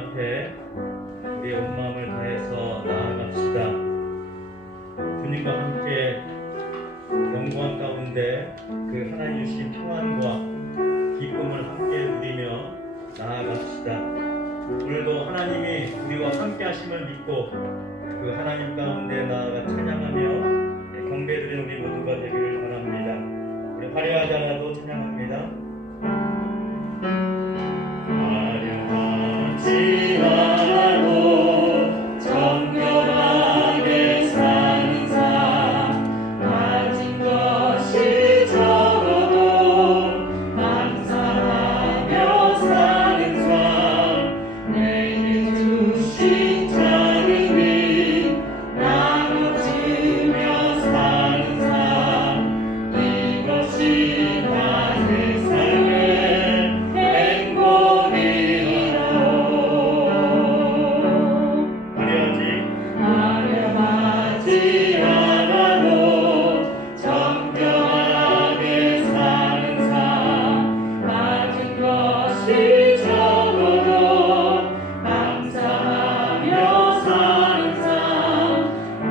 앞에 우리 온 마음을 다해서 나아갑시다. 주님과 함께 영광 가운데 그 하나님 주신 평안과 기쁨을 함께 누리며 나아갑시다. 오늘도 하나님이 우리와 함께 하심을 믿고 그 하나님 가운데 나아가 찬양하며 경배드리는 우리 모두가 되기를 바랍니다. 우리 화려하지 않아도 찬양합니다. 화려하지 않아도 정결하게 사는 삶, 가진 것이 적어도 감사하며 사는 삶, 내게 주신 작은 힘 나눠주며 사는 삶, 이것이 나의 삶의 행복이라. 화려하지 않아도 정결하게 사는 삶, 가진 것이 적어도 감사하며 사는 삶,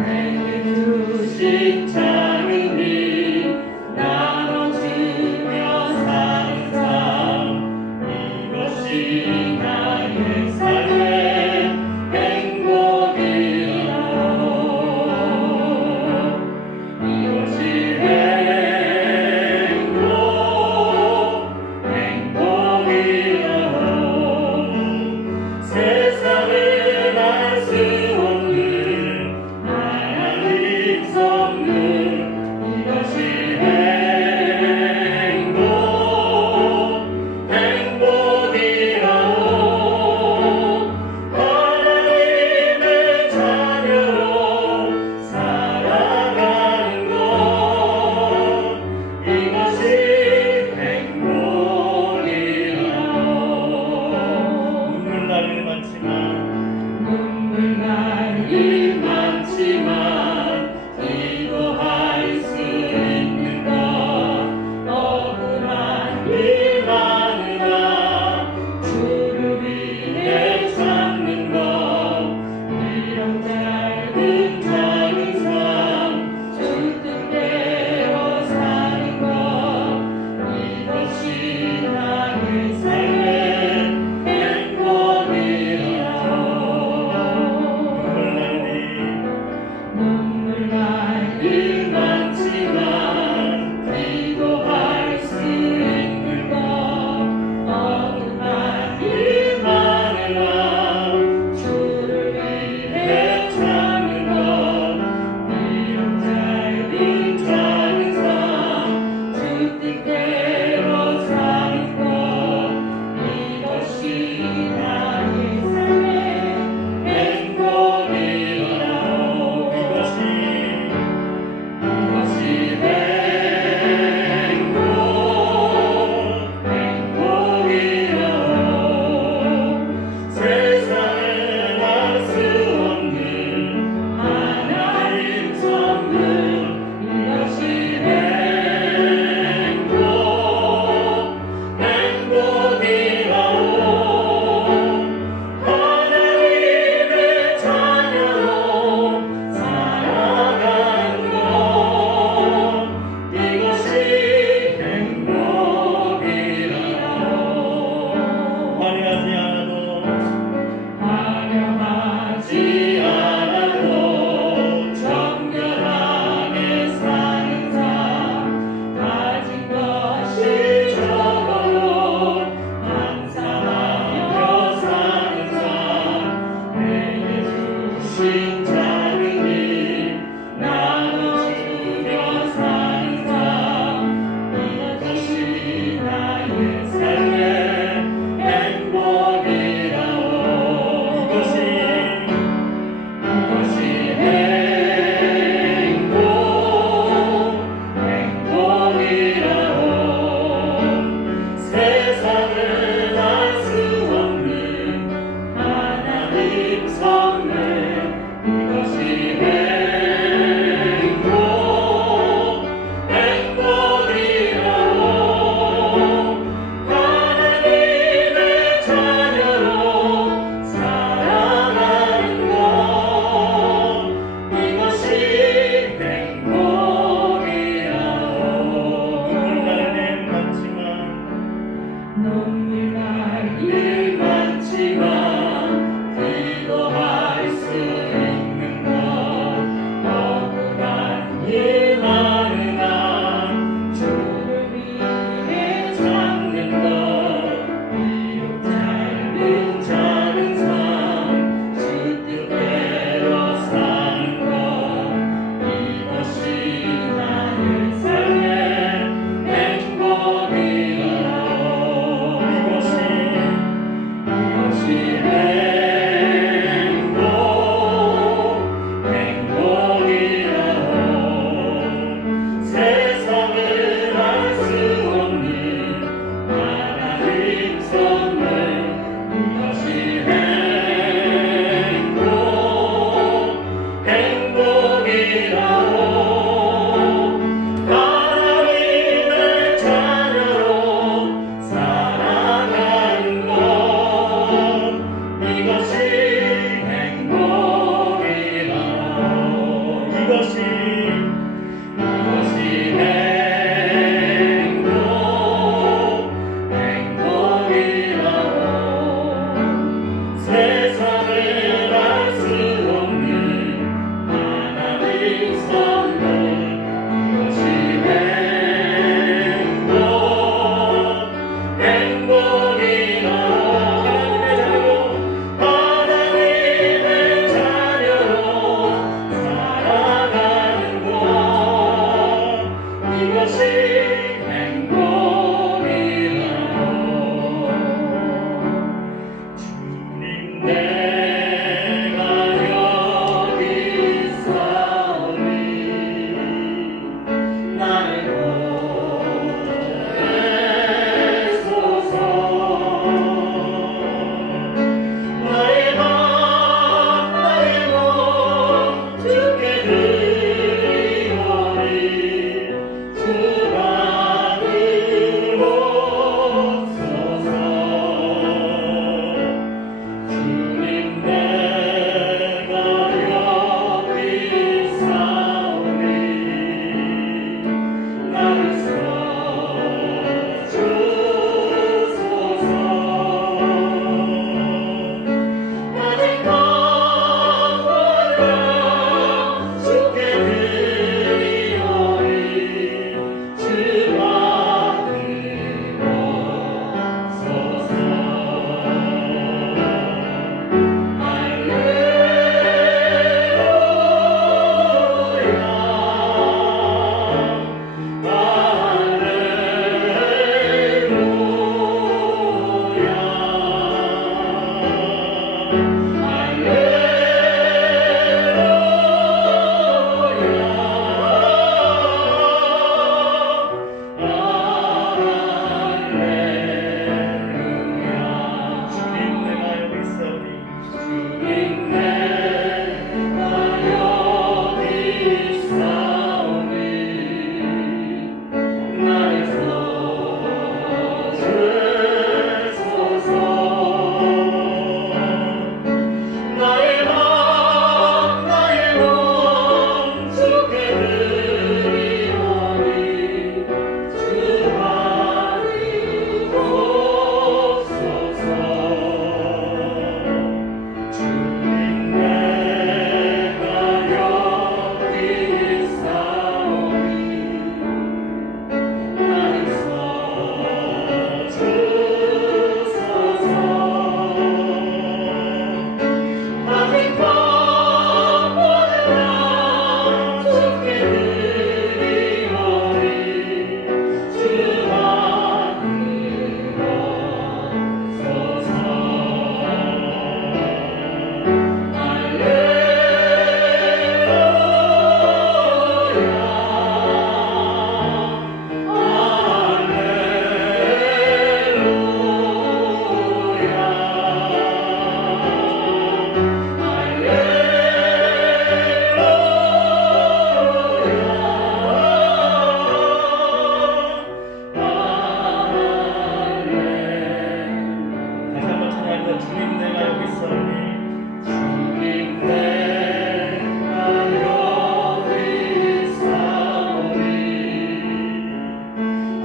내게 주신 작은 힘 나눠주며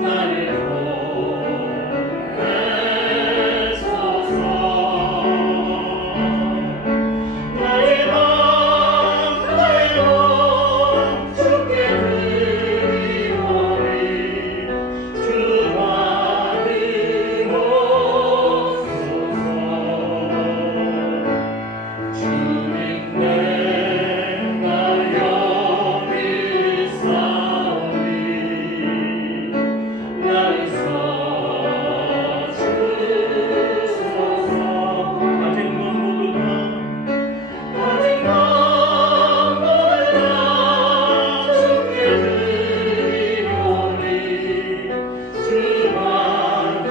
나를 보내소서. 나의 맘 주께 드리오니 주 받으옵소서. 주님 내가 여기 있사오니 나를 써주소서. 가진 것 모두 다 주께 드리오니 주 받으옵소서.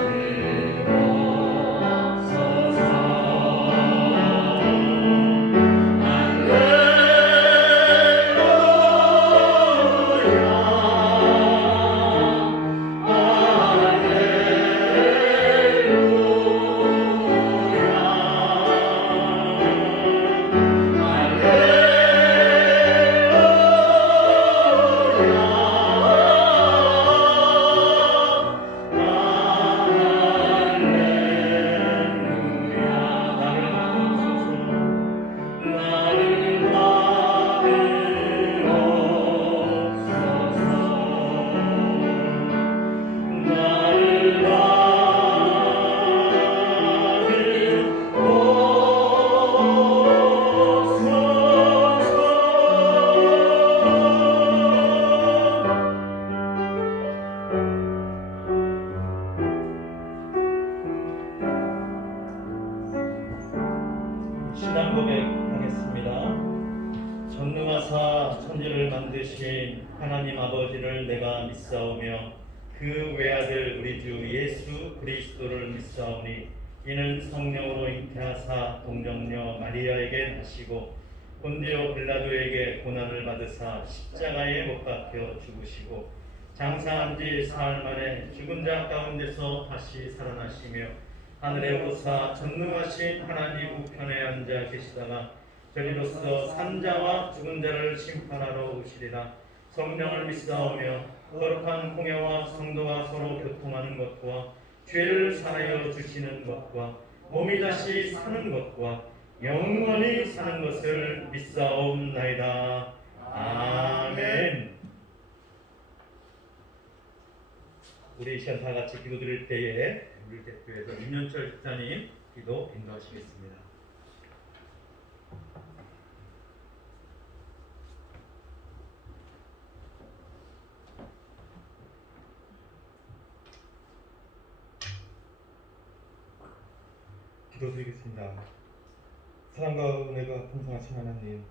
신앙 고백하겠습니다. 전능하사 천지를 만드신 하나님 아버지를 내가 믿사오며 그 외아들 우리 주 예수 그리스도를 믿사오니 이는 성령으로 잉태하사 동정녀 마리아에게 나시고 본디오 빌라도에게 고난을 받으사 십자가에 못 박혀 죽으시고 장사한 지 사흘 만에 죽은 자 가운데서 다시 살아나시며 하늘에 오르사 전능하신 하나님 우편에 앉아 계시다가 저리로서 산자와 죽은 자를 심판하러 오시리라. 성령을 믿사오며 거룩한 공예와 성도가 서로 교통하는 것과 죄를 사하여 주시는 것과 몸이 다시 사는 것과 영원히 사는 것을 믿사옵나이다. 아멘. 우리 이 시간 다 같이 기도드릴 때에 우리 대표에서 윤현철 집사님 기도 인도하시겠습니다. 기도드리겠습니다. 사랑과 은혜가 풍성하신 하나님,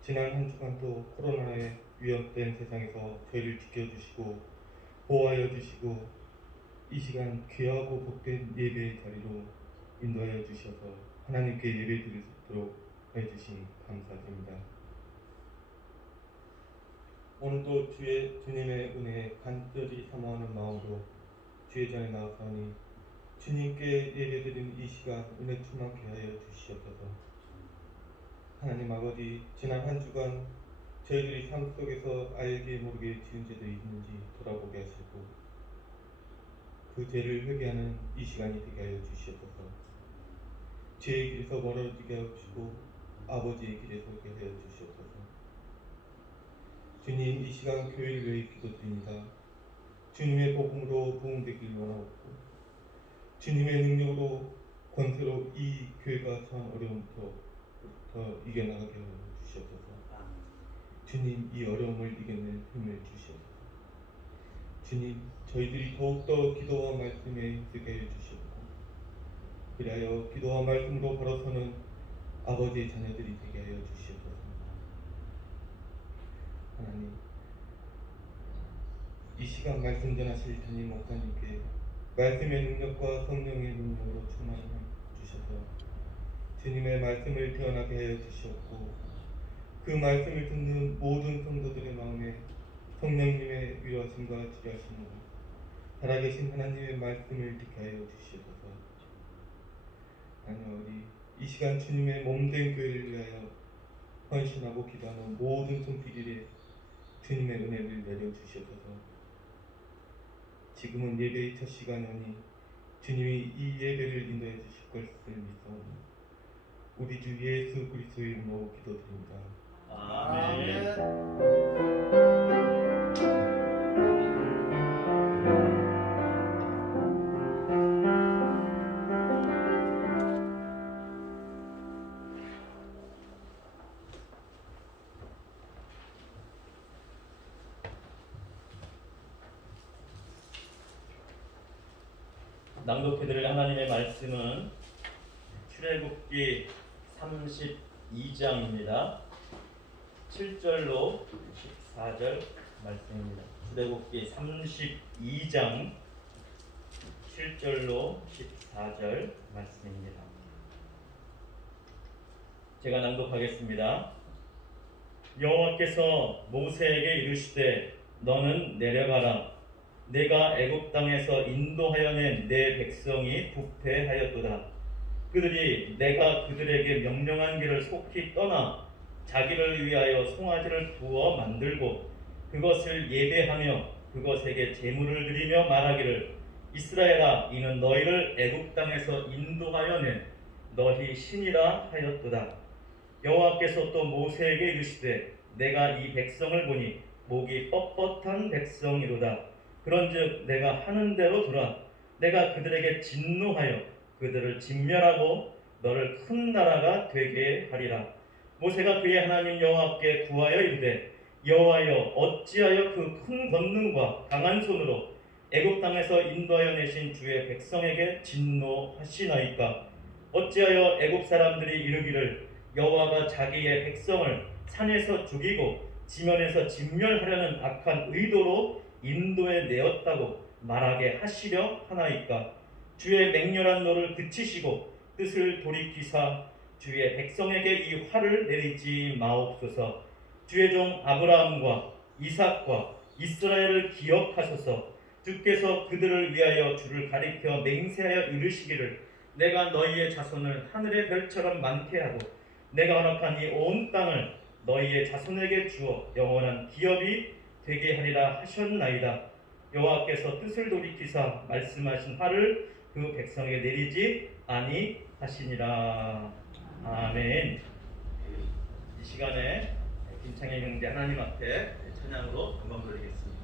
지난 한 주간도 코로나의 위협된 세상에서 저희를 지켜주시고 보호하여 주시고 이 시간 귀하고 복된 예배의 자리로 인도하여 주셔서 하나님께 예배 드릴 수 있도록 해주신 감사드립니다. 오늘도 주님의 은혜에 간절히 사모하는 마음으로 주의 전에 나아가니 주님께 예배드리는 이 시간 은혜 충만케 하여 주시옵소서. 하나님 아버지, 지난 한 주간 저희들이 삶 속에서 알게 모르게 지은 죄도 있는지 돌아보게 하시고 그 죄를 회개하는 이 시간이 되게 하여 주시옵소서. 죄의 길에서 멀어지게 하시고 아버지의 길에 서게 하여 주시옵소서. 주님, 이 시간 교회를 위해 기도드립니다. 주님의 복음으로 부흥되길 원하옵고 주님의 능력으로 권세로 이 교회가 처한 어려움부터 이겨나가게 하여 주시옵소서. 주님, 이 어려움을 이겨낼 힘을 주시옵소서. 주님, 저희들이 더욱더 기도와 말씀에 힘쓰게 하여 주시옵고 그리하여 기도와 말씀으로 걸어서는 아버지의 자녀들이 되게 하여 주시옵소서. 하나님, 이 시간 말씀 전하실 담임 목사님께 말씀의 능력과 성령의 능력으로 충만해 주셔서 주님의 말씀을 태어나게 하여 주시옵고 그 말씀을 듣는 모든 성도들의 마음에 성령님의 위로하심과 지혜하심으로 살아계신 하나님의 말씀을 듣게 하여 주시옵소서. 하나님 아버지, 이 시간 주님의 몸된 교회를 위하여 헌신하고 기도하는 모든 손길에 주님의 은혜를 내려주시옵소서. 지금은 예배의 첫 시간이니 주님이 이 예배를 인도해 주실 것을 믿사오니 우리 주 예수 그리스도의 이름으로 기도드립니다. 아멘. 낭독해드릴 하나님의 말씀은 출애굽기 32장입니다. 7절로 14절 말씀입니다. 출애굽기 32장 7절로 14절 말씀입니다. 제가 낭독하겠습니다. 여호와께서 모세에게 이르시되 너는 내려가라. 내가 애굽 땅에서 인도하여 낸 내 백성이 부패하였도다. 그들이 내가 그들에게 명령한 길을 속히 떠나 자기를 위하여 송아지를 두어 만들고 그것을 예배하며 그것에게 제물을 드리며 말하기를 이스라엘아 이는 너희를 애굽 땅에서 인도하여 낸 너희 신이라 하였도다. 여호와께서 또 모세에게 이르시되 내가 이 백성을 보니 목이 뻣뻣한 백성이로다. 그런즉 내가 하는 대로 두라. 내가 그들에게 진노하여 그들을 진멸하고 너를 큰 나라가 되게 하리라. 모세가 그의 하나님 여호와께 구하여 이르되 여호와여 어찌하여 그 큰 권능과 강한 손으로 애굽 땅에서 인도하여 내신 주의 백성에게 진노하시나이까. 어찌하여 애굽 사람들이 이르기를 여호와가 자기의 백성을 산에서 죽이고 지면에서 진멸하려는 악한 의도로 인도에 내었다고 말하게 하시려 하나이까. 주의 맹렬한 노를 그치시고 뜻을 돌이키사 주의 백성에게 이 화를 내리지 마옵소서. 주의 종 아브라함과 이삭과 이스라엘을 기억하소서. 주께서 그들을 위하여 주를 가리켜 맹세하여 이르시기를 내가 너희의 자손을 하늘의 별처럼 많게 하고 내가 허락한 이 온 땅을 너희의 자손에게 주어 영원한 기업이 되게 하리라 하셨나이다. 여호와께서 뜻을 돌이키사 말씀하신 화를 그 백성에게 내리지 아니하시니라. 아멘. 이 시간에 김창현 형제 하나님 앞에 찬양으로 영광 돌리겠습니다.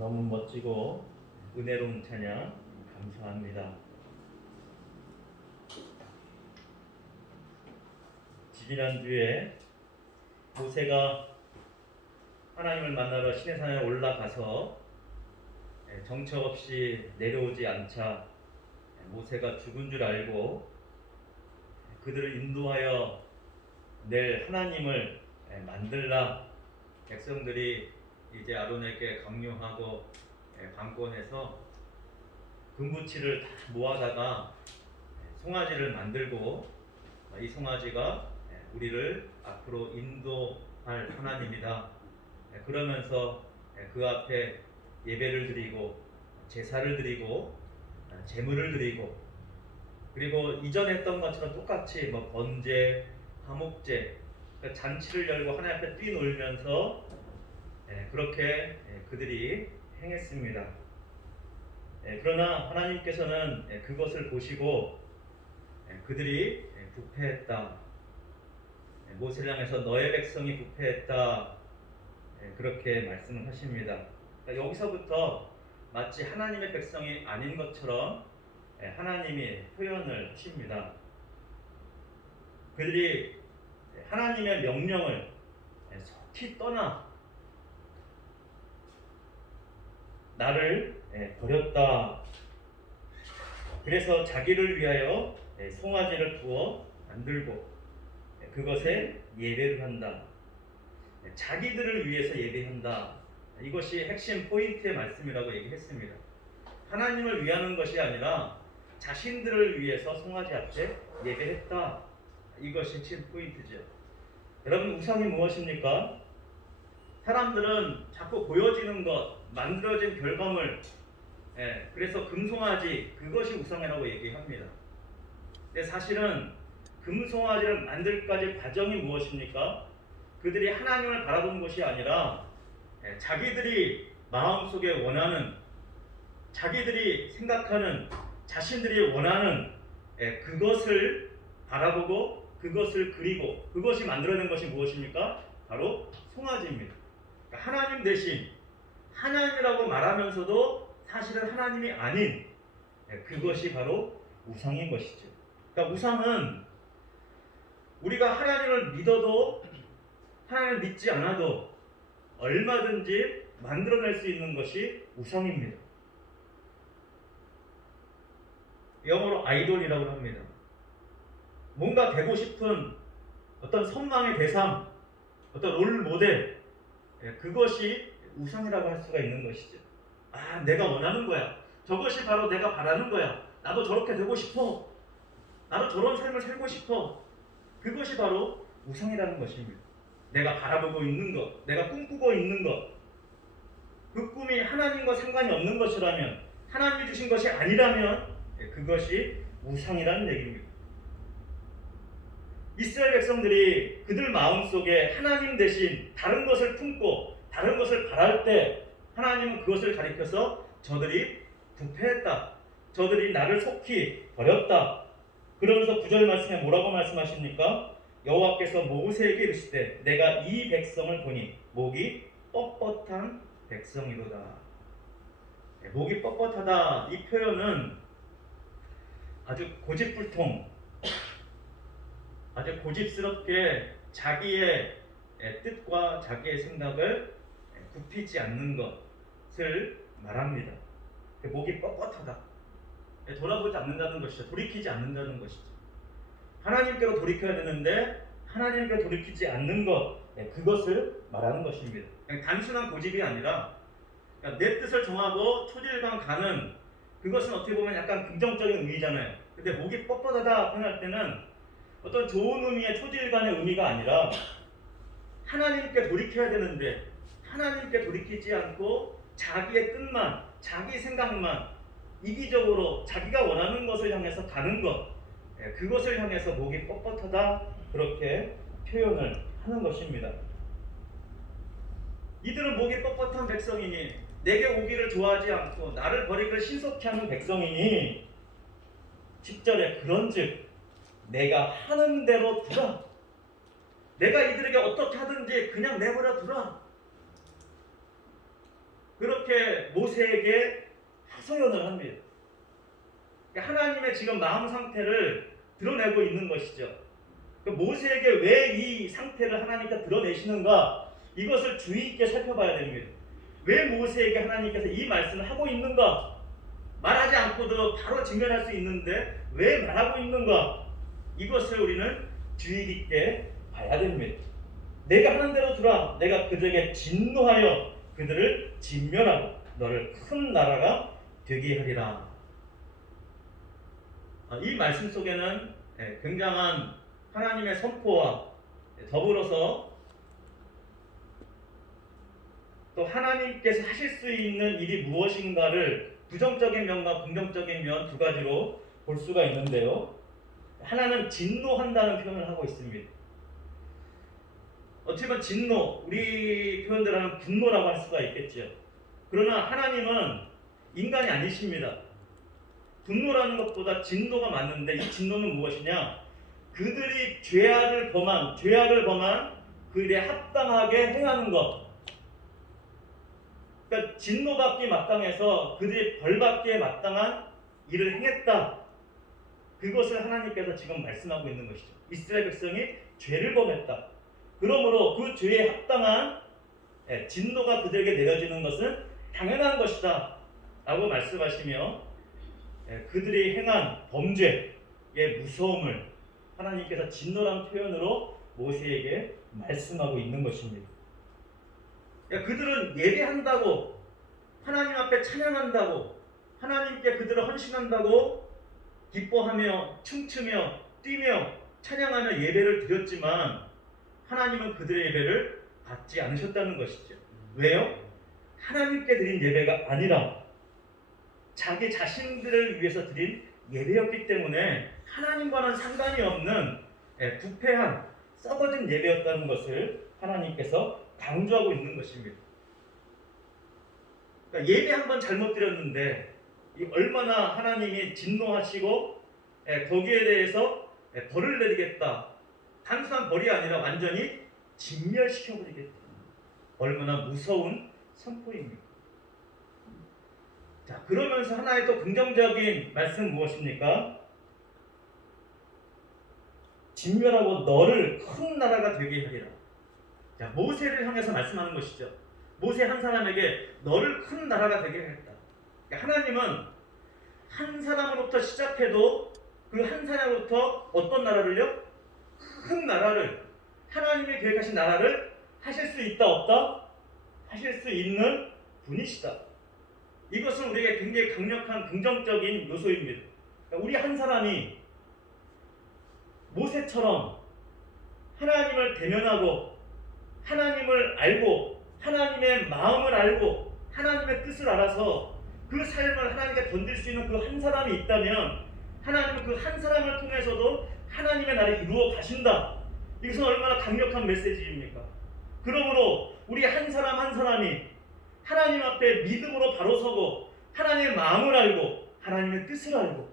너무 멋지고 은혜로운 찬양 감사합니다. 지지난주에 모세가 하나님을 만나러 시내산에 올라가서 정처 없이 내려오지 않자 모세가 죽은 줄 알고 그들을 인도하여 낼 하나님을 만들라 백성들이 이제 아론에게 강요하고 관건해서 금부치를 다 모아다가 송아지를 만들고 이 송아지가 우리를 앞으로 인도할 하나님이다. 그러면서 그 앞에 예배를 드리고 제사를 드리고 제물을 드리고 그리고 이전에 했던 것처럼 똑같이 뭐 번제, 화목제 그러니까 잔치를 열고 하나님 앞에 뛰놀면서 그렇게 그들이 행했습니다. 그러나 하나님께서는 그것을 보시고 그들이 부패했다. 모세를 향해서 너의 백성이 부패했다. 그렇게 말씀을 하십니다. 그러니까 여기서부터 마치 하나님의 백성이 아닌 것처럼 하나님이 표현을 하십니다. 그들이 하나님의 명령을 속히 떠나 나를 버렸다. 그래서 자기를 위하여 송아지를 구워 만들고 그것에 예배를 한다. 자기들을 위해서 예배한다. 이것이 핵심 포인트의 말씀이라고 얘기했습니다. 하나님을 위하는 것이 아니라 자신들을 위해서 송아지 앞에 예배했다. 이것이 핵심 포인트죠. 여러분 우상이 무엇입니까? 사람들은 자꾸 보여지는 것, 만들어진 결과물, 그래서 금송아지 그것이 우상이라고 얘기합니다. 근데 사실은 금송아지를 만들까지 과정이 무엇입니까? 그들이 하나님을 바라본 것이 아니라 자기들이 마음속에 원하는 자기들이 생각하는 자신들이 원하는 그것을 바라보고 그것을 그리고 그것이 만들어낸 것이 무엇입니까? 바로 송아지입니다. 그러니까 하나님 대신 하나님이라고 말하면서도 사실은 하나님이 아닌 그것이 바로 우상인 것이죠. 그러니까 우상은 우리가 하나님을 믿어도 하나님을 믿지 않아도 얼마든지 만들어낼 수 있는 것이 우상입니다. 영어로 아이돌이라고 합니다. 뭔가 되고 싶은 어떤 선망의 대상, 어떤 롤 모델, 그것이 우상이라고 할 수가 있는 것이죠. 아, 내가 원하는 거야. 저것이 바로 내가 바라는 거야. 나도 저렇게 되고 싶어. 나도 저런 삶을 살고 싶어. 그것이 바로 우상이라는 것입니다. 내가 바라보고 있는 것, 내가 꿈꾸고 있는 것, 그 꿈이 하나님과 상관이 없는 것이라면, 하나님이 주신 것이 아니라면 그것이 우상이라는 얘기입니다. 이스라엘 백성들이 그들 마음속에 하나님 대신 다른 것을 품고 다른 것을 바랄 때 하나님은 그것을 가리켜서 저들이 부패했다. 저들이 나를 속히 버렸다. 그러면서 9절 말씀에 뭐라고 말씀하십니까? 여호와께서 모세에게 이르시되 내가 이 백성을 보니 목이 뻣뻣한 백성이로다. 목이 뻣뻣하다. 이 표현은 아주 고집불통, 아주 고집스럽게 자기의 뜻과 자기의 생각을 굽히지 않는 것을 말합니다. 목이 뻣뻣하다. 돌아보지 않는다는 것이죠. 돌이키지 않는다는 것이죠. 하나님께로 돌이켜야 되는데 하나님께 돌이키지 않는 것, 그것을 말하는 것입니다. 그냥 단순한 고집이 아니라 내 뜻을 정하고 초질강 가는 그것은 어떻게 보면 약간 긍정적인 의미잖아요. 근데 목이 뻣뻣하다 표현할 때는 어떤 좋은 의미의 초질간의 의미가 아니라 하나님께 돌이켜야 되는데 하나님께 돌이키지 않고 자기의 뜻만, 자기 생각만 이기적으로 자기가 원하는 것을 향해서 가는 것, 그것을 향해서 목이 뻣뻣하다 그렇게 표현을 하는 것입니다. 이들은 목이 뻣뻣한 백성이니 내게 오기를 좋아하지 않고 나를 버리기를 신속히 하는 백성이니 10절에 그런즉 내가 하는 대로 두라. 내가 이들에게 어떻게 하든지 그냥 내버려 두라. 그렇게 모세에게 하소연을 합니다. 그러니까 하나님의 지금 마음 상태를 드러내고 있는 것이죠. 모세에게 왜 이 상태를 하나님께서 드러내시는가, 이것을 주의 있게 살펴봐야 됩니다. 왜 모세에게 하나님께서 이 말씀을 하고 있는가? 말하지 않고도 바로 직면할 수 있는데 왜 말하고 있는가? 이것을 우리는 주의 깊게 봐야 됩니다. 내가 하는 대로 두라. 내가 그들에게 진노하여 그들을 진멸하고 너를 큰 나라가 되게 하리라. 이 말씀 속에는 굉장한 하나님의 선포와 더불어서 또 하나님께서 하실 수 있는 일이 무엇인가를 부정적인 면과 긍정적인 면 두 가지로 볼 수가 있는데요. 하나는 진노한다는 표현을 하고 있습니다. 어찌 보면 진노, 우리 표현대로 하면 분노라고 할 수가 있겠죠. 그러나 하나님은 인간이 아니십니다. 분노라는 것보다 진노가 맞는데, 이 진노는 무엇이냐? 그들이 죄악을 범한 그들에 합당하게 행하는 것. 그러니까 진노받기 마땅해서 그들이 벌받기에 마땅한 일을 행했다. 그것을 하나님께서 지금 말씀하고 있는 것이죠. 이스라엘 백성이 죄를 범했다. 그러므로 그 죄에 합당한 진노가 그들에게 내려지는 것은 당연한 것이다 라고 말씀하시며, 그들이 행한 범죄의 무서움을 하나님께서 진노라는 표현으로 모세에게 말씀하고 있는 것입니다. 그들은 예배한다고, 하나님 앞에 찬양한다고, 하나님께 그들을 헌신한다고 기뻐하며 춤추며 뛰며 찬양하며 예배를 드렸지만 하나님은 그들의 예배를 받지 않으셨다는 것이죠. 왜요? 하나님께 드린 예배가 아니라 자기 자신들을 위해서 드린 예배였기 때문에 하나님과는 상관이 없는 부패한 썩어진 예배였다는 것을 하나님께서 강조하고 있는 것입니다. 그러니까 예배 한 번 잘못 드렸는데 얼마나 하나님이 진노하시고 거기에 대해서 벌을 내리겠다. 단순한 벌이 아니라 완전히 진멸시켜버리겠다. 얼마나 무서운 선포입니다. 자, 그러면서 하나의 또 긍정적인 말씀은 무엇입니까? 진멸하고 너를 큰 나라가 되게 하리라. 자, 모세를 향해서 말씀하는 것이죠. 모세 한 사람에게 너를 큰 나라가 되게 하겠다. 하나님은 한 사람으로부터 시작해도 그 한 사람으로부터 어떤 나라를요? 큰 나라를, 하나님이 계획하신 나라를 하실 수 있다 없다? 하실 수 있는 분이시다. 이것은 우리에게 굉장히 강력한 긍정적인 요소입니다. 우리 한 사람이 모세처럼 하나님을 대면하고 하나님을 알고 하나님의 마음을 알고 하나님의 뜻을 알아서 그 삶을 하나님께 던질 수 있는 그 한 사람이 있다면 하나님은 그 한 사람을 통해서도 하나님의 나라를 이루어 가신다. 이것은 얼마나 강력한 메시지입니까? 그러므로 우리 한 사람 한 사람이 하나님 앞에 믿음으로 바로 서고 하나님의 마음을 알고 하나님의 뜻을 알고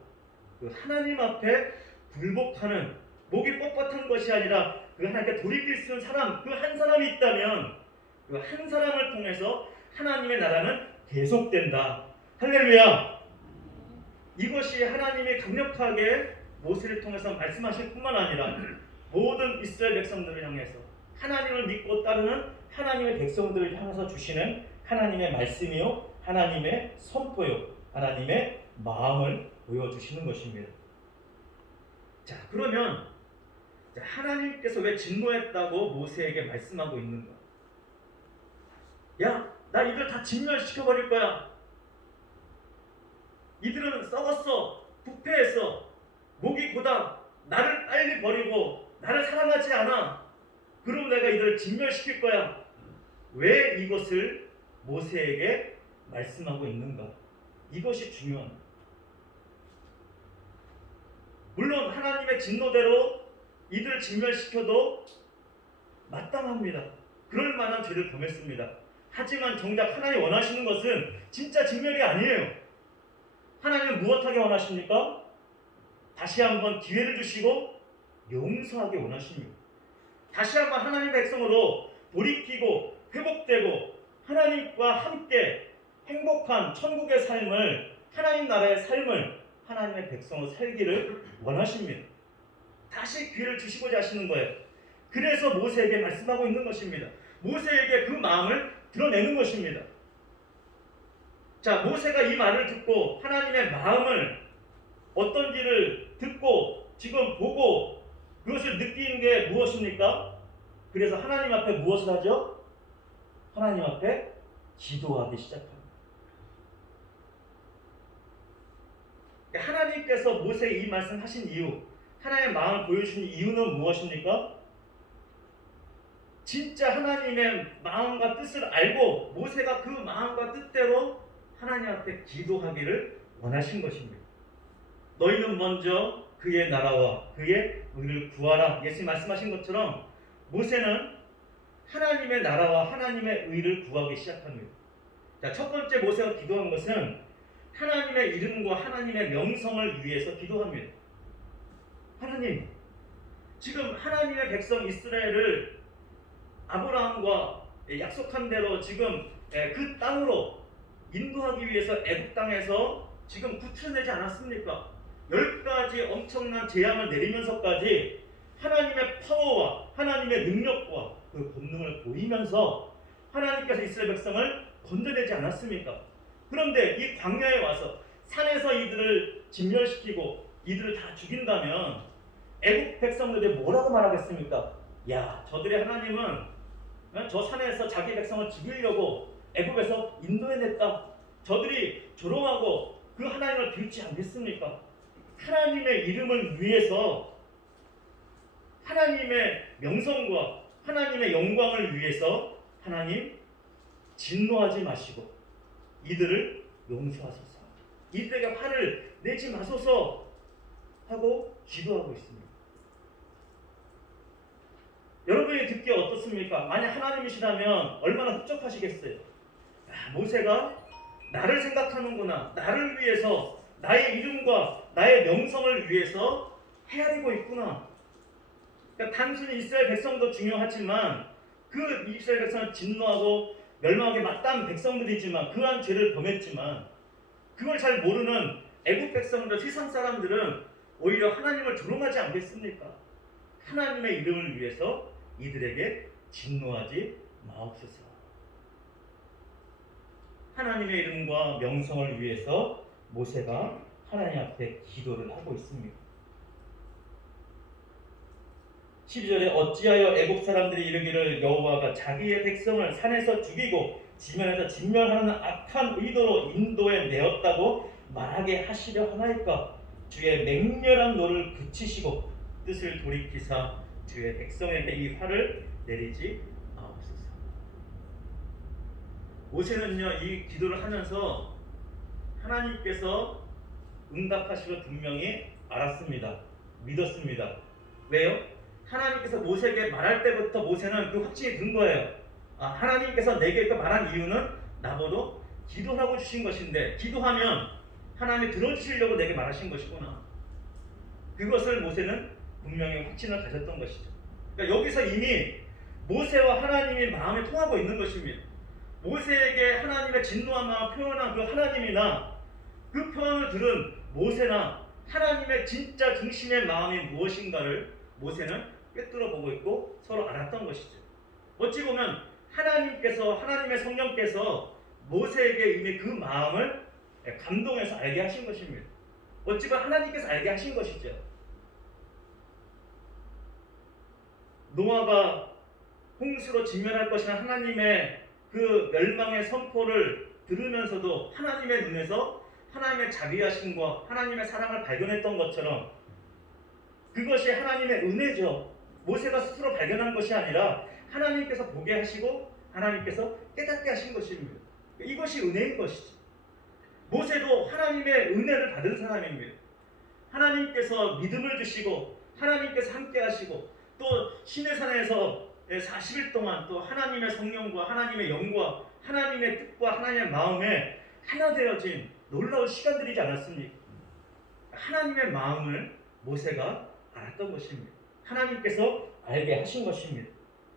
그 하나님 앞에 굴복하는, 목이 뻣뻣한 것이 아니라 그 하나님께 돌이킬 수 있는 사람, 그 한 사람이 있다면 그 한 사람을 통해서 하나님의 나라는 계속된다. 할렐루야! 이것이 하나님이 강력하게 모세를 통해서 말씀하실 뿐만 아니라 모든 이스라엘 백성들을 향해서 하나님을 믿고 따르는 하나님의 백성들을 향해서 주시는 하나님의 말씀이요, 하나님의 선포요, 하나님의 마음을 보여주시는 것입니다. 자, 그러면 하나님께서 왜 진노했다고 모세에게 말씀하고 있는가? 야, 나 이들 다 진멸시켜버릴 거야. 이들은 썩었어, 부패했어, 목이 고다, 나를 빨리 버리고 나를 사랑하지 않아. 그럼 내가 이들을 진멸시킬 거야. 왜 이것을 모세에게 말씀하고 있는가? 이것이 중요한. 물론 하나님의 진노대로 이들을 진멸시켜도 마땅합니다. 그럴 만한 죄를 범했습니다. 하지만 정작 하나님 원하시는 것은 진짜 진멸이 아니에요. 하나님은 무엇하게 원하십니까? 다시 한번 기회를 주시고 용서하게 원하십니다. 다시 한번 하나님의 백성으로 돌이키고 회복되고 하나님과 함께 행복한 천국의 삶을, 하나님 나라의 삶을 하나님의 백성으로 살기를 원하십니다. 다시 기회를 주시고자 하시는 거예요. 그래서 모세에게 말씀하고 있는 것입니다. 모세에게 그 마음을 드러내는 것입니다. 자, 모세가 이 말을 듣고 하나님의 마음을 어떤지를 듣고 지금 보고 그것을 느끼는 게 무엇입니까? 그래서 하나님 앞에 무엇을 하죠? 하나님 앞에 기도하기 시작합니다. 하나님께서 모세에게 이 말씀 하신 이유, 하나님의 마음을 보여주신 이유는 무엇입니까? 진짜 하나님의 마음과 뜻을 알고 모세가 그 마음과 뜻대로 하나님 앞에 기도하기를 원하신 것입니다. 너희는 먼저 그의 나라와 그의 의를 구하라. 예수님 말씀하신 것처럼 모세는 하나님의 나라와 하나님의 의를 구하기 시작합니다. 자, 첫 번째 모세가 기도한 것은 하나님의 이름과 하나님의 명성을 위해서 기도합니다. 하나님, 지금 하나님의 백성 이스라엘을 아브라함과 약속한 대로 지금 그 땅으로 인도하기 위해서 애굽 땅에서 지금 구출되지 않았습니까? 10가지 엄청난 재앙을 내리면서까지 하나님의 파워와 하나님의 능력과 그 본능을 보이면서 하나님께서 이스라엘 백성을 건져내지 않았습니까? 그런데 이 광야에 와서 산에서 이들을 진멸시키고 이들을 다 죽인다면 애굽 백성들이 뭐라고 말하겠습니까? 야, 저들의 하나님은 저 산에서 자기 백성을 죽이려고 애굽에서 인도해냈다. 저들이 조롱하고 그 하나님을 비웃지 않겠습니까? 하나님의 이름을 위해서, 하나님의 명성과 하나님의 영광을 위해서 하나님 진노하지 마시고 이들을 용서하소서, 이들에게 화를 내지 마소서 하고 기도하고 있습니다. 여러분이 듣기에 어떻습니까? 만약 하나님이시라면 얼마나 흡족하시겠어요? 모세가 나를 생각하는구나, 나를 위해서, 나의 이름과 나의 명성을 위해서 헤아리고 있구나. 그러니까 단순히 이스라엘 백성도 중요하지만 그 이스라엘 백성을 진노하고 멸망하게 마땅한 백성들이지만 그러한 죄를 범했지만 그걸 잘 모르는 애굽 백성들, 세상 사람들은 오히려 하나님을 조롱하지 않겠습니까? 하나님의 이름을 위해서 이들에게 진노하지 마옵소서. 하나님의 이름과 명성을 위해서 모세가 하나님 앞에 기도를 하고 있습니다. 12절에 어찌하여 애굽 사람들이 이르기를 여호와가 자기의 백성을 산에서 죽이고 지면에서 진멸하는 악한 의도로 인도해 내었다고 말하게 하시려 하나이까? 주의 맹렬한 노를 그치시고 뜻을 돌이키사 주의 백성에게 이 화를 내리지 마옵소서. 모세는요, 이 기도를 하면서 하나님께서 응답하시고 분명히 알았습니다. 믿었습니다. 왜요? 하나님께서 모세에게 말할 때부터 모세는 그 확신이 든 거예요. 하나님께서 내게 그 말한 이유는 나보고 기도하고 주신 것인데, 기도하면 하나님이 들어주시려고 내게 말하신 것이구나. 그것을 모세는 분명히 확신을 가졌던 것이죠. 그러니까 여기서 이미 모세와 하나님이 마음이 통하고 있는 것입니다. 모세에게 하나님의 진노한 마음을 표현한 그 하나님이나 그 표현을 들은 모세나 하나님의 진짜 중심의 마음이 무엇인가를 모세는 꿰뚫어 보고 있고 서로 알았던 것이죠. 어찌 보면 하나님께서, 하나님의 성령께서 모세에게 이미 그 마음을 감동해서 알게 하신 것입니다. 어찌 보면 하나님께서 알게 하신 것이죠. 노아가 홍수로 진멸할 것이라는 하나님의 그 멸망의 선포를 들으면서도 하나님의 눈에서 하나님의 자비하심과 하나님의 사랑을 발견했던 것처럼 그것이 하나님의 은혜죠. 모세가 스스로 발견한 것이 아니라 하나님께서 보게 하시고 하나님께서 깨닫게 하신 것입니다. 이것이 은혜인 것이죠. 모세도 하나님의 은혜를 받은 사람입니다. 하나님께서 믿음을 주시고 하나님께서 함께 하시고 또 시내산에서 40일 동안 또 하나님의 성령과 하나님의 영과 하나님의 뜻과 하나님의 마음에 하나 되어진 놀라운 시간들이지 않았습니까? 하나님의 마음을 모세가 알았던 것입니다. 하나님께서 알게 하신 것입니다.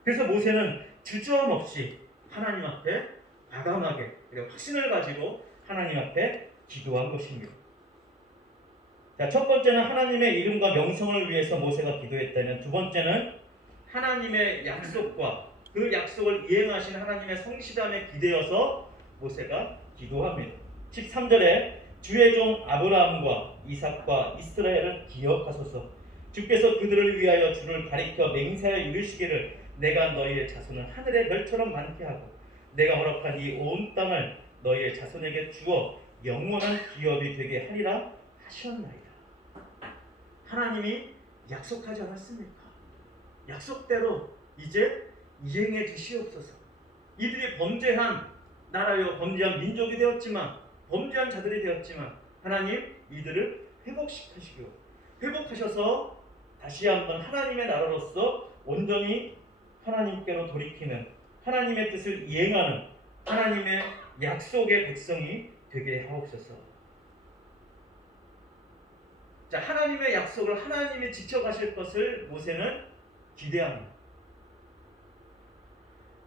그래서 모세는 주저함 없이 하나님 앞에 과감하게 확신을 가지고 하나님 앞에 기도한 것입니다. 자, 첫 번째는 하나님의 이름과 명성을 위해서 모세가 기도했다면, 두 번째는 하나님의 약속과 그 약속을 이행하신 하나님의 성실함에 기대어서 모세가 기도합니다. 13절에 주의 종 아브라함과 이삭과 이스라엘을 기억하소서. 주께서 그들을 위하여 주를 가리켜 맹세하여 이르시기를 내가 너희의 자손을 하늘의 별처럼 많게 하고 내가 허락한 이 온 땅을 너희의 자손에게 주어 영원한 기업이 되게 하리라 하셨나이다. 하나님이 약속하지 않았습니까? 약속대로 이제 이행해 주시옵소서. 이들이 범죄한 나라요 범죄한 민족이 되었지만, 범죄한 자들이 되었지만 하나님 이들을 회복하셔서 다시 한번 하나님의 나라로서 온전히 하나님께로 돌이키는, 하나님의 뜻을 이행하는 하나님의 약속의 백성이 되게 하옵소서. 자, 하나님의 약속을 하나님이 지켜가실 것을 모세는 기대합니다.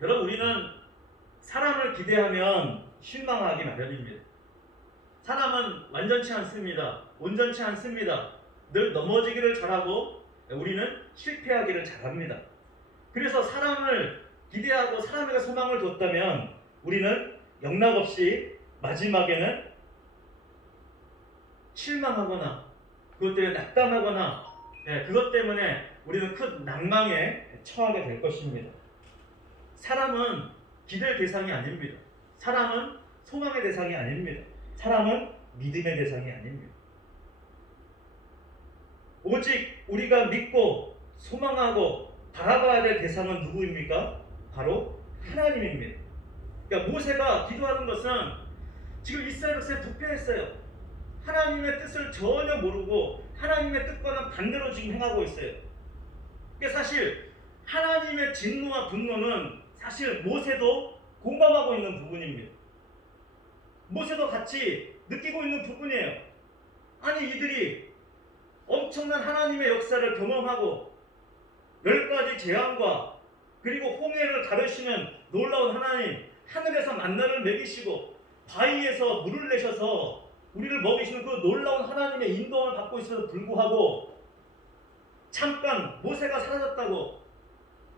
여러분, 우리는 사람을 기대하면 실망하기 마련입니다. 사람은 완전치 않습니다. 온전치 않습니다. 늘 넘어지기를 잘하고 우리는 실패하기를 잘합니다. 그래서 사람을 기대하고 사람에게 소망을 뒀다면 우리는 영락없이 마지막에는 실망하거나 그것 때문에 낙담하거나 그것 때문에 우리는 큰 낭망에 처하게 될 것입니다. 사람은 기댈 대상이 아닙니다. 사람은 소망의 대상이 아닙니다. 사람은 믿음의 대상이 아닙니다. 오직 우리가 믿고 소망하고 바라봐야 될 대상은 누구입니까? 바로 하나님입니다. 그러니까 모세가 기도하는 것은 지금 이스라엘 백성이 부패했어요. 하나님의 뜻을 전혀 모르고 하나님의 뜻과는 반대로 지금 행하고 있어요. 그러니까 사실 하나님의 진노와 분노는 사실 모세도 공감하고 있는 부분입니다. 모세도 같이 느끼고 있는 부분이에요. 아니, 이들이 엄청난 하나님의 역사를 경험하고 10가지 재앙과 그리고 홍해를 가르시는 놀라운 하나님, 하늘에서 만나를 먹이시고 바위에서 물을 내셔서 우리를 먹이시는 그 놀라운 하나님의 인도를 받고 있어도 불구하고 잠깐 모세가 사라졌다고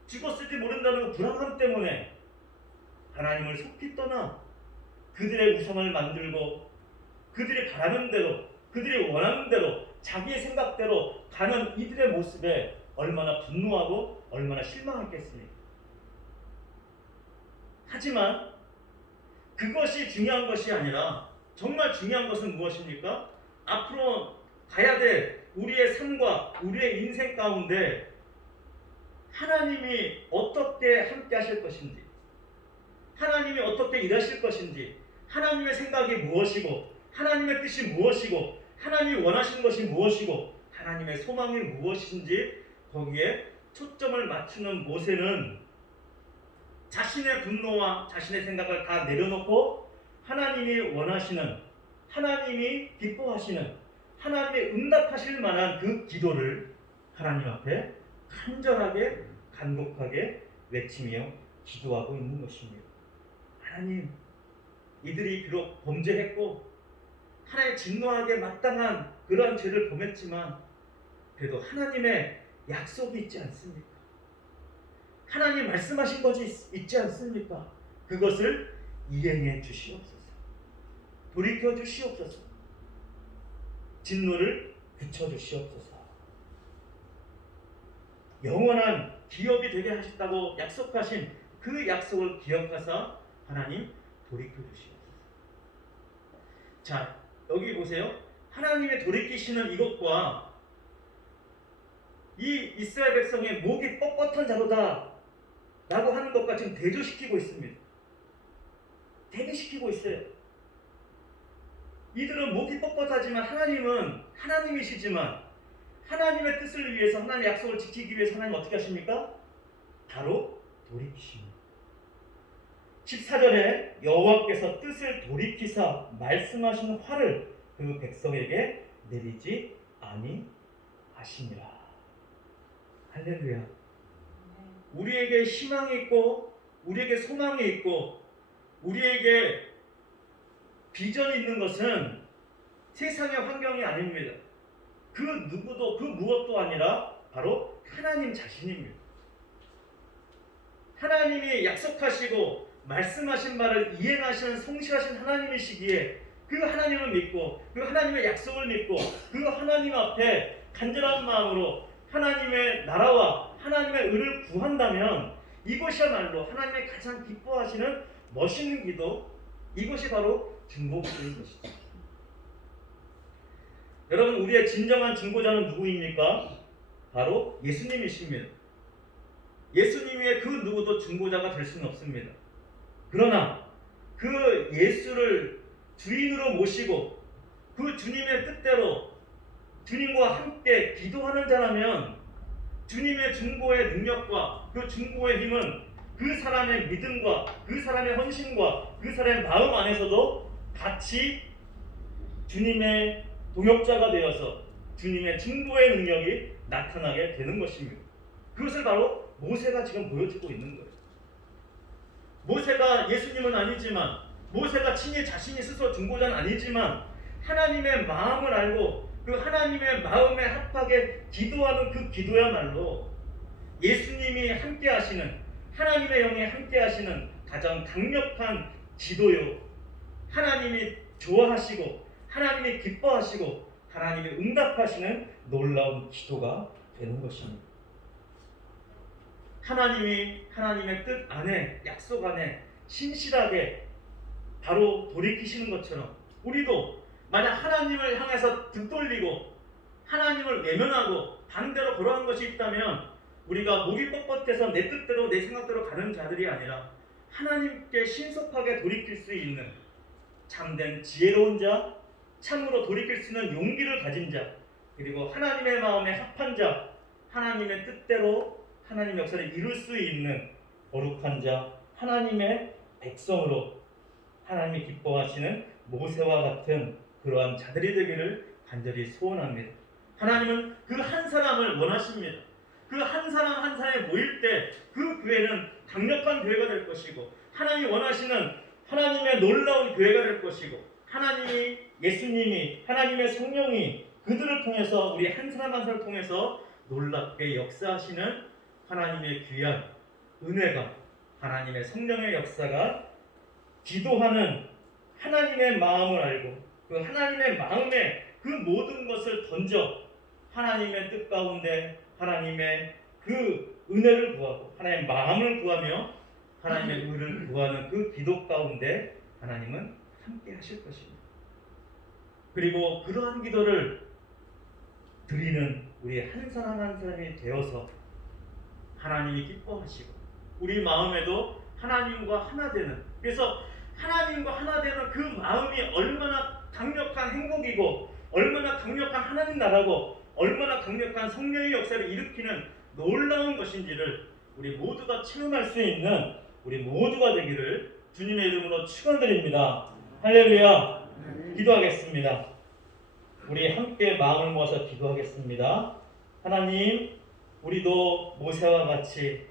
죽었을지 모른다는 그 불안감 때문에 하나님을 속히 떠나 그들의 우상을 만들고 그들이 바라는 대로, 그들이 원하는 대로, 자기의 생각대로 가는 이들의 모습에 얼마나 분노하고 얼마나 실망했겠습니까? 하지만 그것이 중요한 것이 아니라 정말 중요한 것은 무엇입니까? 앞으로 가야 될 우리의 삶과 우리의 인생 가운데 하나님이 어떻게 함께 하실 것인지, 하나님이 어떻게 일하실 것인지, 하나님의 생각이 무엇이고, 하나님의 뜻이 무엇이고, 하나님이 원하시는 것이 무엇이고, 하나님의 소망이 무엇인지 거기에 초점을 맞추는 모세는 자신의 분노와 자신의 생각을 다 내려놓고 하나님이 원하시는, 하나님이 기뻐하시는, 하나님의 응답하실 만한 그 기도를 하나님 앞에 간절하게 간곡하게 외치며 기도하고 있는 것입니다. 하나님, 이들이 비록 범죄했고 하나님의 진노하게 마땅한 그러한 죄를 범했지만 그래도 하나님의 약속이 있지 않습니까? 하나님 말씀하신 것이 있지 않습니까? 그것을 이행해 주시옵소서. 돌이켜 주시옵소서. 진노를 그쳐 주시옵소서. 영원한 기업이 되게 하셨다고 약속하신 그 약속을 기억하사 하나님 돌이켜 주시옵소서. 자, 여기 보세요. 하나님의 돌이키시는 이것과 이 이스라엘 백성의 목이 뻣뻣한 자로다 라고 하는 것과 지금 대조시키고 있습니다. 대비시키고 있어요. 이들은 목이 뻣뻣하지만 하나님은 하나님이시지만 하나님의 뜻을 위해서, 하나님의 약속을 지키기 위해서 하나님 어떻게 하십니까? 바로 돌이키십니다. 14절에 여호와께서 뜻을 돌이키사 말씀하신 화를 그 백성에게 내리지 아니하시니라. 할렐루야. 우리에게 희망이 있고 우리에게 소망이 있고 우리에게 비전이 있는 것은 세상의 환경이 아닙니다. 그 누구도 그 무엇도 아니라 바로 하나님 자신입니다. 하나님이 약속하시고 말씀하신 바를 이행하시는 성실하신 하나님이시기에 그 하나님을 믿고 그 하나님의 약속을 믿고 그 하나님 앞에 간절한 마음으로 하나님의 나라와 하나님의 의를 구한다면 이것이야말로 하나님의 가장 기뻐하시는 멋있는 기도, 이것이 바로 중보기도인 것이죠. 여러분, 우리의 진정한 중보자는 누구입니까? 바로 예수님이십니다. 예수님 외에 그 누구도 중보자가 될 수는 없습니다. 그러나 그 예수를 주인으로 모시고 그 주님의 뜻대로 주님과 함께 기도하는 자라면 주님의 중보의 능력과 그 중보의 힘은 그 사람의 믿음과 그 사람의 헌신과 그 사람의 마음 안에서도 같이 주님의 동역자가 되어서 주님의 중보의 능력이 나타나게 되는 것입니다. 그것을 바로 모세가 지금 보여주고 있는 거예요. 모세가 예수님은 아니지만, 모세가 친히 자신이 스스로 중보자는 아니지만 하나님의 마음을 알고 그 하나님의 마음에 합하게 기도하는 그 기도야말로 예수님이 함께 하시는, 하나님의 영이 함께 하시는 가장 강력한 기도요, 하나님이 좋아하시고 하나님이 기뻐하시고 하나님이 응답하시는 놀라운 기도가 되는 것입니다. 하나님이 하나님의 뜻 안에, 약속 안에 신실하게 바로 돌이키시는 것처럼 우리도 만약 하나님을 향해서 등 돌리고 하나님을 외면하고 반대로 걸어간 것이 있다면 우리가 목이 뻣뻣해서 내 뜻대로 내 생각대로 가는 자들이 아니라 하나님께 신속하게 돌이킬 수 있는 참된 지혜로운 자, 참으로 돌이킬 수 있는 용기를 가진 자, 그리고 하나님의 마음에 합한 자, 하나님의 뜻대로 하나님 역사를 이룰 수 있는 거룩한 자, 하나님의 백성으로 하나님이 기뻐하시는 모세와 같은 그러한 자들이 되기를 간절히 소원합니다. 하나님은 그 한 사람을 원하십니다. 그 한 사람 한 사람이 모일 때 그 교회는 강력한 교회가 될 것이고 하나님이 원하시는 하나님의 놀라운 교회가 될 것이고 하나님이, 예수님이, 하나님의 성령이 그들을 통해서, 우리 한 사람 한 사람을 통해서 놀랍게 역사하시는 하나님의 귀한 은혜가, 하나님의 성령의 역사가 기도하는 하나님의 마음을 알고 그 하나님의 마음에 그 모든 것을 던져 하나님의 뜻 가운데 하나님의 그 은혜를 구하고 하나님의 마음을 구하며 하나님의 의를 구하는 그 기도 가운데 하나님은 함께 하실 것입니다. 그리고 그러한 기도를 드리는 우리 한 사람 한 사람이 되어서 하나님이 기뻐하시고 우리 마음에도 하나님과 하나 되는, 그래서 하나님과 하나 되는 그 마음이 얼마나 강력한 행복이고 얼마나 강력한 하나님 나라고 얼마나 강력한 성령의 역사를 일으키는 놀라운 것인지를 우리 모두가 체험할 수 있는 우리 모두가 되기를 주님의 이름으로 축원드립니다. 할렐루야. 기도하겠습니다. 우리 함께 마음을 모아서 기도하겠습니다. 하나님, 우리도 모세와 같이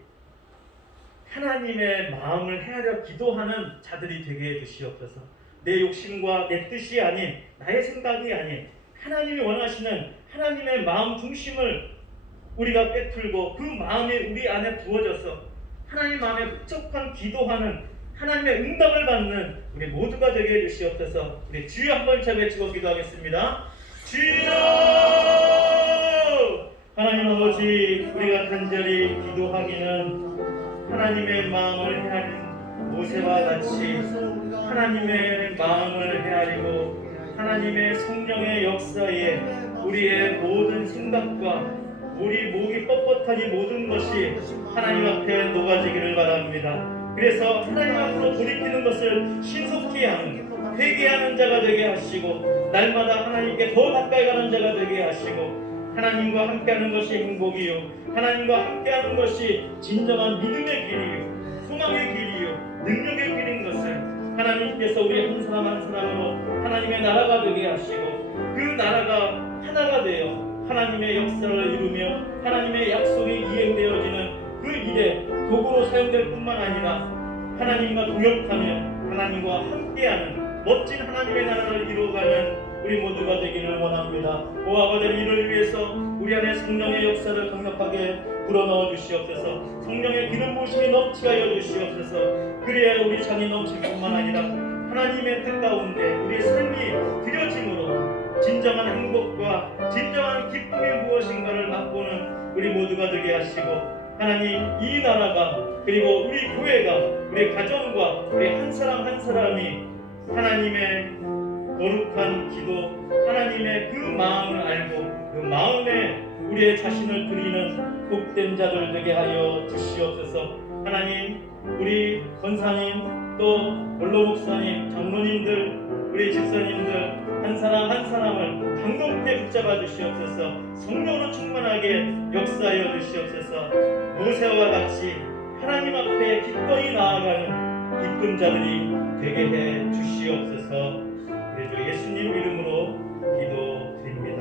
하나님의 마음을 헤아려 기도하는 자들이 되게 해주시옵소서. 내 욕심과 내 뜻이 아닌, 나의 생각이 아닌 하나님이 원하시는 하나님의 마음 중심을 우리가 꿰뚫고 그 마음이 우리 안에 부어져서 하나님 마음에 흡족한 기도하는, 하나님의 응답을 받는 우리 모두가 되게 해주시옵소서. 우리 주여 한번 차 외치고 기도하겠습니다. 주여! 하나님 아버지, 우리가 간절히 기도하기는 하나님의 마음을 헤아린 모세와 같이 하나님의 마음을 헤아리고 하나님의 성령의 역사에 우리의 모든 생각과 우리 목이 뻣뻣하니 모든 것이 하나님 앞에 녹아지기를 바랍니다. 그래서 하나님 앞으로 돌이키는 것을 신속히 하는, 회개하는 자가 되게 하시고 날마다 하나님께 더 가까이 가는 자가 되게 하시고 하나님과 함께하는 것이 행복이요, 하나님과 함께하는 것이 진정한 믿음의 길이요, 소망의 길이요, 능력의 길인 것을 하나님께서 우리 한 사람 한 사람으로 하나님의 나라가 되게 하시고 그 나라가 하나가 되어 하나님의 역사를 이루며 하나님의 약속이 이행되어지는 그 일에 도구로 사용될 뿐만 아니라 하나님과 동역하며 하나님과 함께하는 멋진 하나님의 나라를 이루어가는 우리 모두가 되기를 원합니다. 오 아버지, 이를 위해서 우리 안에 성령의 역사를 강력하게 불어넣어 주시옵소서. 성령의 기름 부으심이 넘치게 하여 주시옵소서. 그래야 우리 잔이 넘칠 뿐만 아니라 하나님의 뜻 가운데 우리의 삶이 드려짐으로 진정한 행복과 진정한 기쁨이 무엇인가를 맛보는 우리 모두가 되게 하시고, 하나님, 이 나라가, 그리고 우리 교회가, 우리 가정과 우리 한 사람 한 사람이 하나님의 거룩한 기도, 하나님의 그 마음을 알고 그 마음에 우리의 자신을 드리는 복된 자들 되게 하여 주시옵소서. 하나님, 우리 권사님, 또 원로 목사님, 장로님들, 우리 집사님들 한 사람 한 사람을 강동태 붙잡아 주시옵소서. 성령으로 충만하게 역사하여 주시옵소서. 모세와 같이 하나님 앞에 기꺼이 나아가는 기쁜 자들이 되게 해 주시옵소서. 우리 주 예수님 이름으로 기도드립니다.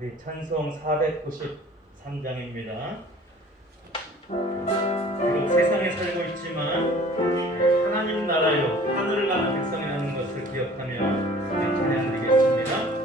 우리 찬송 493장입니다. 비록 세상에 살고 있지만 하나님 나라요 하늘을 가는 백성이라는 것을 기억하며 찬양드리겠습니다.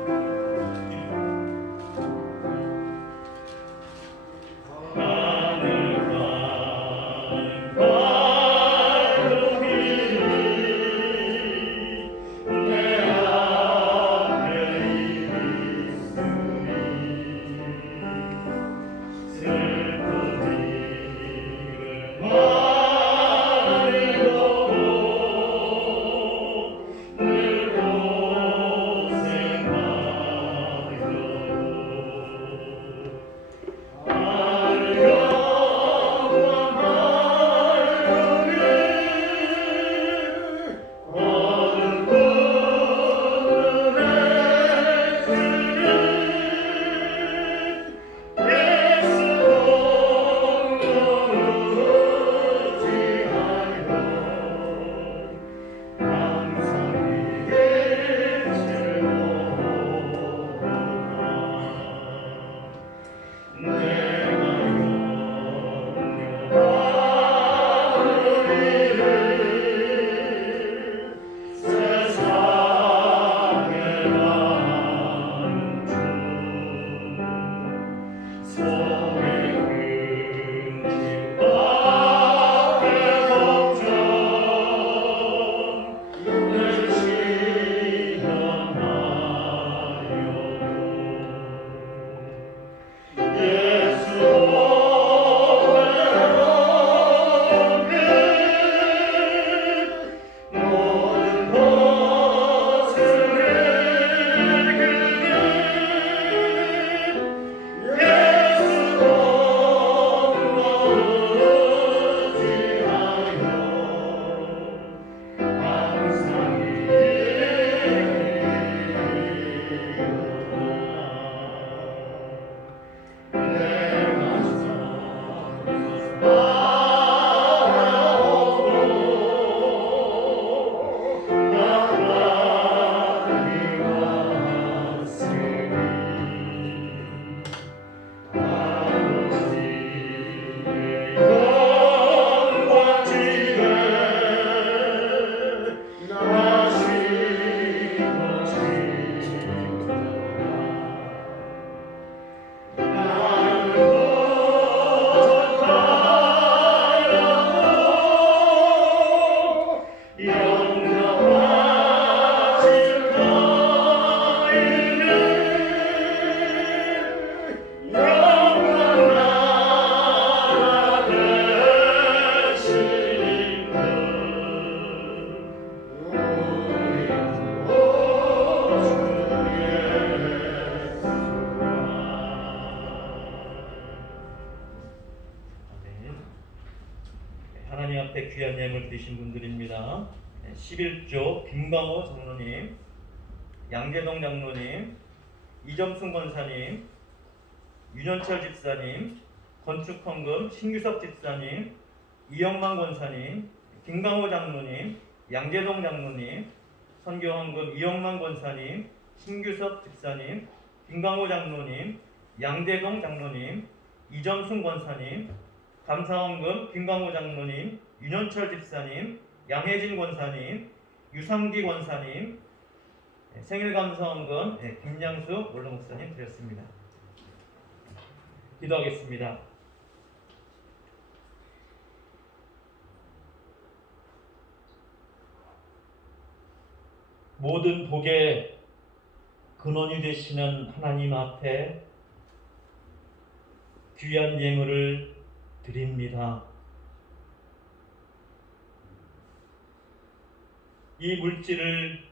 하나님 앞에 귀한 예물 드리신 분들입니다. 11조 김광호 장로님, 양재동 장로님, 이점순 권사님, 윤현철 집사님, 건축헌금 신규석 집사님, 이영만 권사님, 김광호 장로님, 양재동 장로님, 선교헌금 이영만 권사님, 신규석 집사님, 김광호 장로님, 양재동 장로님, 이점순 권사님, 감사원금 김광호 장로님, 윤현철 집사님, 양혜진 권사님, 유상기 권사님, 생일 감사원금 김양수 원로 목사님 드렸습니다. 기도하겠습니다. 모든 복의 근원이 되시는 하나님 앞에 귀한 예물을 드립니다. 이 물질을,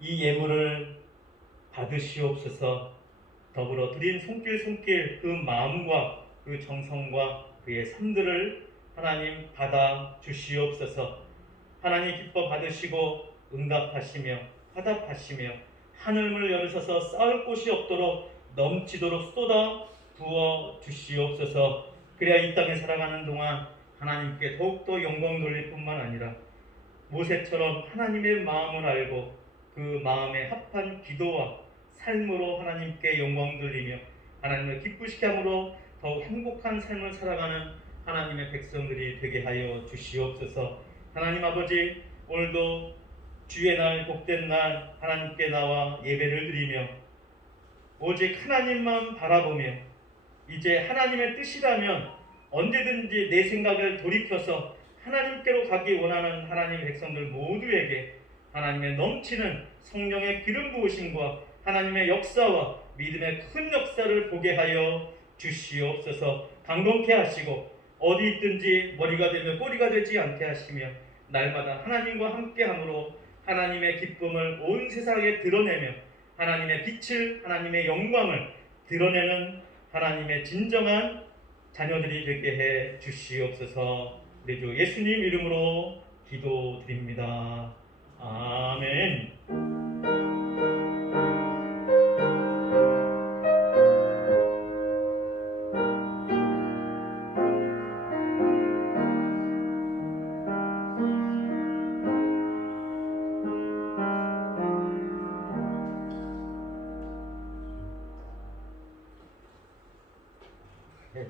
이 예물을 받으시옵소서. 더불어 드린 손길 그 마음과 그 정성과 그의 삶들을 하나님 받아 주시옵소서. 하나님 기뻐 받으시고 응답하시며 화답하시며 하늘을 열으셔서 쌓을 곳이 없도록 넘치도록 쏟아 부어 주시옵소서. 그래야 이 땅에 살아가는 동안 하나님께 더욱더 영광 돌릴 뿐만 아니라 모세처럼 하나님의 마음을 알고 그 마음에 합한 기도와 삶으로 하나님께 영광 돌리며 하나님을 기쁘시게 함으로 더욱 행복한 삶을 살아가는 하나님의 백성들이 되게 하여 주시옵소서. 하나님 아버지, 오늘도 주의 날 복된 날 하나님께 나와 예배를 드리며 오직 하나님만 바라보며 이제 하나님의 뜻이라면 언제든지 내 생각을 돌이켜서 하나님께로 가기 원하는 하나님의 백성들 모두에게 하나님의 넘치는 성령의 기름 부으심과 하나님의 역사와 믿음의 큰 역사를 보게 하여 주시옵소서. 강건케 하시고 어디 있든지 머리가 되며 꼬리가 되지 않게 하시며 날마다 하나님과 함께함으로 하나님의 기쁨을 온 세상에 드러내며 하나님의 빛을, 하나님의 영광을 드러내는 하나님의 진정한 자녀들이 되게 해 주시옵소서. 우리 주 예수님 이름으로 기도드립니다. 아멘.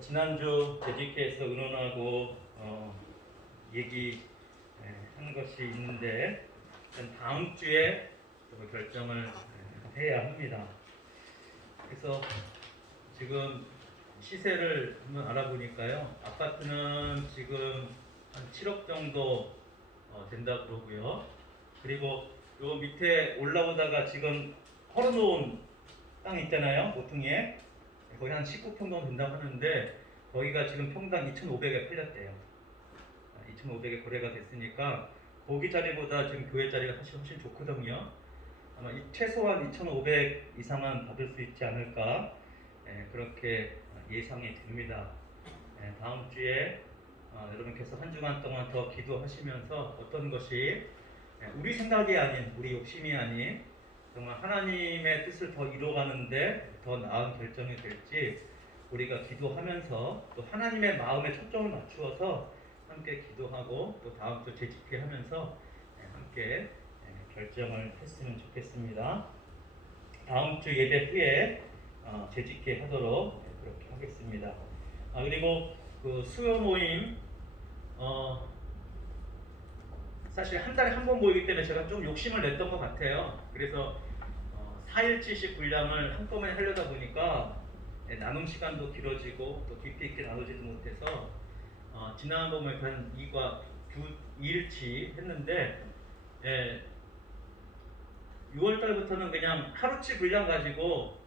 지난주 재직회에서 의논하고 얘기한 것이 있는데 다음 주에 결정을 해야 합니다. 그래서 지금 시세를 한번 알아보니까요, 아파트는 지금 한 7억 정도 된다 그러고요. 그리고 요 밑에 올라오다가 지금 헐어놓은 땅 있잖아요, 모퉁이에. 거의 한 19평 정도 된다고 하는데 거기가 지금 평당 2,500에 팔렸대요. 2,500에 거래가 됐으니까 거기 자리보다 지금 교회 자리가 사실 훨씬 좋거든요. 아마 최소한 2,500 이상은 받을 수 있지 않을까 그렇게 예상이 됩니다. 다음 주에 여러분께서 한 주간 동안 더 기도하시면서 어떤 것이 우리 생각이 아닌, 우리 욕심이 아닌 정말 하나님의 뜻을 더 이루어가는데 더 나은 결정이 될지 우리가 기도하면서 또 하나님의 마음에 초점을 맞추어서 함께 기도하고 또 다음 주 재직회 하면서 함께 결정을 했으면 좋겠습니다. 다음 주 예배 후에 재직회 하도록 그렇게 하겠습니다. 그리고 그 수요 모임 사실 한 달에 한 번 모이기 때문에 제가 좀 욕심을 냈던 것 같아요. 그래서 4일치씩 분량을 한꺼번에 하려다 보니까 나눔 시간도 길어지고 또 깊이 있게 나누지도 못해서 지난번에 한 2일치 했는데 6월달부터는 그냥 하루치 분량 가지고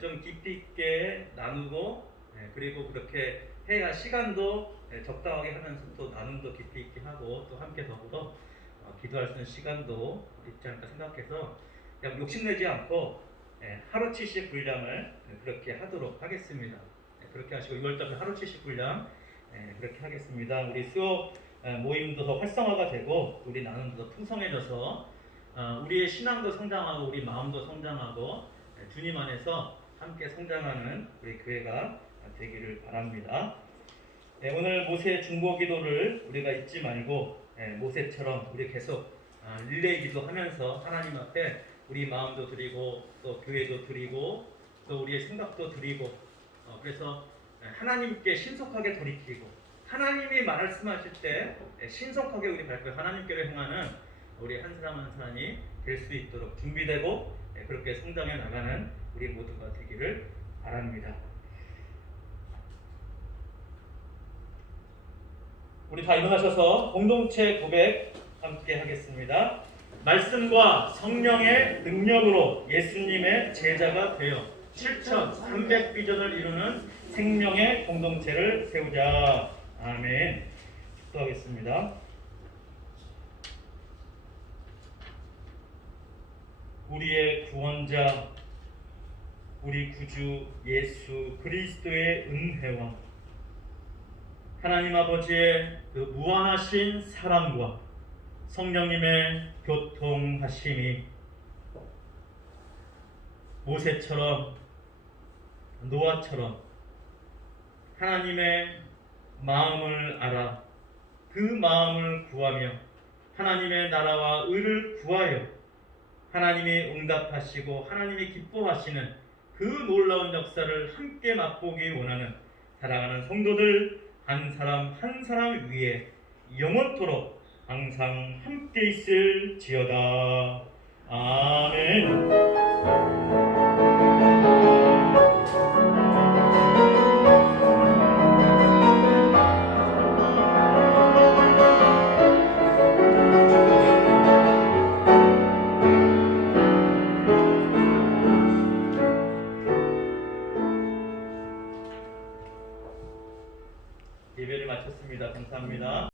좀 깊이 있게 나누고 그리고 그렇게 해야 시간도 적당하게 하면서 또 나눔도 깊이 있게 하고 또 함께 더불어 기도할 수 있는 시간도 있지 않을까 생각해서 그냥 욕심내지 않고 하루치씩 분량을 그렇게 하도록 하겠습니다. 그렇게 하시고 6월달에 하루치씩 분량 그렇게 하겠습니다. 우리 수요 모임도 더 활성화가 되고 우리 나눔도 더 풍성해져서 우리의 신앙도 성장하고 우리 마음도 성장하고 주님 안에서 함께 성장하는 우리 교회가 되기를 바랍니다. 오늘 모세의 중보기도를 우리가 잊지 말고 모세처럼 우리 계속 릴레이 기도하면서 하나님 앞에 우리 마음도 드리고 또 교회도 드리고 또 우리의 생각도 드리고 그래서 하나님께 신속하게 돌이키고 하나님이 말씀하실 때 신속하게 우리 발표 하나님께로 행하는 우리 한 사람 한 사람이 될 수 있도록 준비되고 그렇게 성장해 나가는 우리 모두가 되기를 바랍니다. 우리 다 일어나셔서 공동체 고백 함께 하겠습니다. 말씀과 성령의 능력으로 예수님의 제자가 되어 7,300비전을 이루는 생명의 공동체를 세우자. 아멘. 기도하겠습니다. 우리의 구원자, 우리 구주 예수 그리스도의 은혜와 하나님 아버지의 그 무한하신 사랑과 성령님의 교통하심이 모세처럼 노아처럼 하나님의 마음을 알아 그 마음을 구하며 하나님의 나라와 의를 구하여 하나님이 응답하시고 하나님이 기뻐하시는 그 놀라운 역사를 함께 맛보기 원하는 사랑하는 성도들 한 사람 한 사람 위에 영원토록 항상 함께 있을지어다. 아멘.